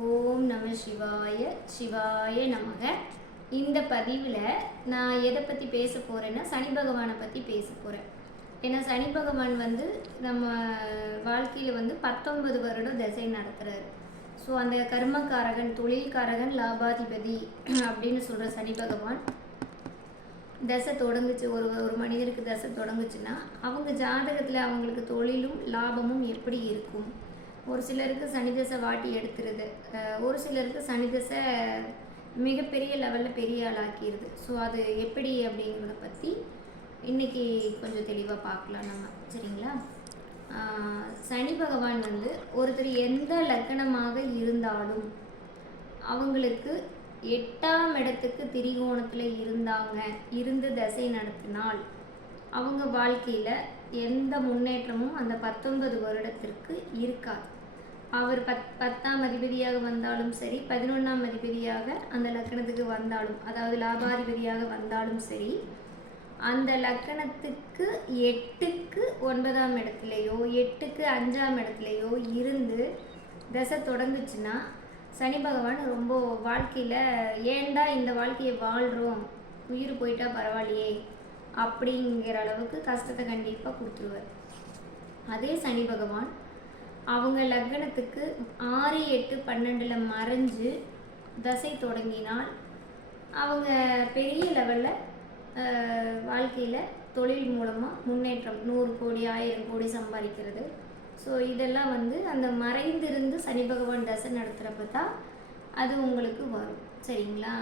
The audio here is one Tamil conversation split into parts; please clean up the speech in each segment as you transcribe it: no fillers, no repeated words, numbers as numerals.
ஓம் நம சிவாய சிவாய நமக. இந்த பதிவில் நான் எதை பற்றி பேச போகிறேன்னா சனி பகவானை பற்றி பேச போகிறேன். ஏன்னா சனி பகவான் நம்ம வாழ்க்கையில் 19 வருடம் திசை நடத்துகிறாரு. ஸோ அந்த கர்மக்காரகன், தொழில்காரகன், லாபாதிபதி அப்படின்னு சொல்கிற சனி பகவான் தசை தொடங்குச்சு. ஒரு மனிதருக்கு தசை தொடங்குச்சுன்னா அவங்க ஜாதகத்தில் அவங்களுக்கு தொழிலும் லாபமும் எப்படி இருக்கும்? ஒரு சிலருக்கு சனி தசை வாட்டி எடுத்துருது, ஒரு சிலருக்கு சனி தசை மிகப்பெரிய லெவலில் பெரிய ஆளாக்கிடுது. ஸோ அது எப்படி அப்படிங்கிறத பற்றி இன்றைக்கி கொஞ்சம் தெளிவாக பார்க்கலாம் நம்ம, சரிங்களா? சனி பகவான் ஒருத்தர் எந்த லக்கணமாக இருந்தாலும் அவங்களுக்கு 8ஆம் இடத்துக்கு திரிகோணத்தில் இருந்து தசை நடத்தினால் அவங்க வாழ்க்கையில் எந்த முன்னேற்றமும் அந்த 19 வருடத்திற்கு இருக்காது. அவர் 10ஆம் அதிபதியாக வந்தாலும் சரி, 11ஆம் அதிபதியாக அந்த லக்கணத்துக்கு வந்தாலும், அதாவது லாபாதிபதியாக வந்தாலும் சரி, அந்த லக்கணத்துக்கு 8க்கு 9ஆம் இடத்துலையோ 8க்கு 5ஆம் இடத்துலையோ இருந்து தசை தொடங்குச்சுன்னா சனி பகவான் ரொம்ப வாழ்க்கையில் ஏண்டா இந்த வாழ்க்கையை வாழ்கிறோம், உயிர் போயிட்டா பரவாயில்லையே அப்படிங்கிற அளவுக்கு கஷ்டத்தை கண்டிப்பாக கொடுத்துருவார். அதே சனி பகவான் அவங்க லக்னத்துக்கு 6, 8, 12 மறைஞ்சு தசை தொடங்கினால் அவங்க பெரிய லெவலில் வாழ்க்கையில் தொழில் மூலமாக முன்னேற்றம் 100 கோடி 1000 கோடி சம்பாதிக்கிறது. ஸோ இதெல்லாம் அந்த மறைந்திருந்து சனி பகவான் தசை நடத்துகிறப்ப தான் அது உங்களுக்கு வரும், சரிங்களா?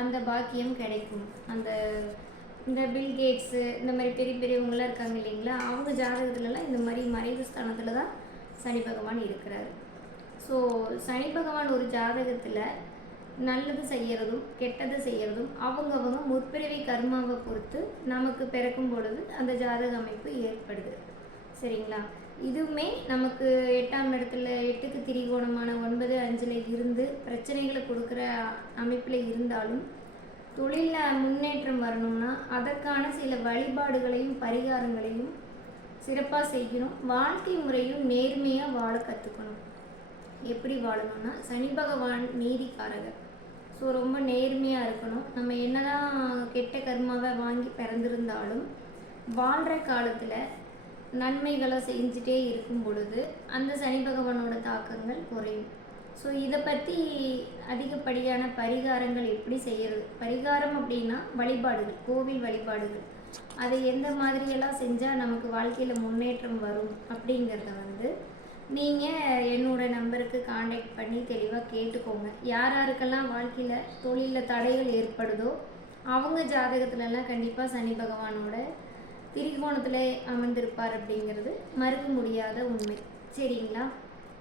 அந்த பாக்கியம் கிடைக்கும். இந்த பில் கேட்ஸு இந்த மாதிரி பெரியவங்களாம் இருக்காங்க இல்லைங்களா, அவங்க ஜாதகத்துலலாம் இந்த மாதிரி மறைவு ஸ்தானத்தில் தான் சனி பகவான் இருக்கிறாரு. ஸோ சனி பகவான் ஒரு ஜாதகத்தில் நல்லது செய்கிறதும் கெட்டது செய்கிறதும் அவங்கவங்க முற்பிறவி கர்மாவை பொறுத்து நமக்கு பிறக்கும் பொழுது அந்த ஜாதக அமைப்பு ஏற்படுது, சரிங்களா? இதுவுமே நமக்கு 8ஆம் இடத்துல 8க்கு திரிகோணமான 9, 5ல் இருந்து பிரச்சனைகளை கொடுக்குற அமைப்பில் இருந்தாலும் தொழிலில் முன்னேற்றம் வரணும்னா அதற்கான சில வழிபாடுகளையும் பரிகாரங்களையும் சிறப்பாக செய்யணும். வாழ்க்கை முறையும் நேர்மையாக வாழ கற்றுக்கணும். எப்படி வாழணும்னா சனி பகவான் நீதிக்காரகர். ஸோ ரொம்ப நேர்மையாக இருக்கணும். நம்ம என்னதான் கெட்ட கர்மாவை வாங்கி பிறந்திருந்தாலும் வாழ்கிற காலத்தில் நன்மைகளை செஞ்சுட்டே இருக்கும் பொழுது அந்த சனி பகவானோட தாக்கங்கள் குறையும். ஸோ இதை பற்றி அதிகப்படியான பரிகாரங்கள் எப்படி செய்கிறது? பரிகாரம் அப்படின்னா வழிபாடுகள், கோவில் வழிபாடுகள். அதை எந்த மாதிரியெல்லாம் செஞ்சால் நமக்கு வாழ்க்கையில் முன்னேற்றம் வரும் அப்படிங்கிறத நீங்கள் என்னோடய நம்பருக்கு காண்டாக்ட் பண்ணி தெளிவாக கேட்டுக்கோங்க. யாருக்கெல்லாம் வாழ்க்கையில் தொழிலில் தடைகள் ஏற்படுதோ அவங்க ஜாதகத்துலலாம் கண்டிப்பாக சனி பகவானோட திரிகோணத்தில் அமர்ந்திருப்பார் அப்படிங்கிறது மறுக்க முடியாத உண்மை, சரிங்களா?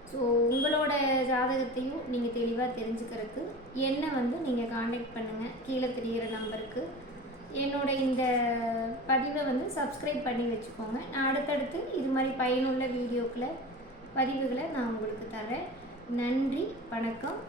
ஸோ உங்களோட ஜாதகத்தையும் நீங்கள் தெளிவாக தெரிஞ்சுக்கிறதுக்கு என்னை நீங்கள் காண்டாக்ட் பண்ணுங்கள் கீழே தெரிகிற நம்பருக்கு. என்னோட இந்த பதிவை சப்ஸ்கிரைப் பண்ணி வச்சுக்கோங்க. நான் அடுத்தடுத்து இது மாதிரி பயனுள்ள பதிவுகளை நான் உங்களுக்கு தரேன். நன்றி, வணக்கம்.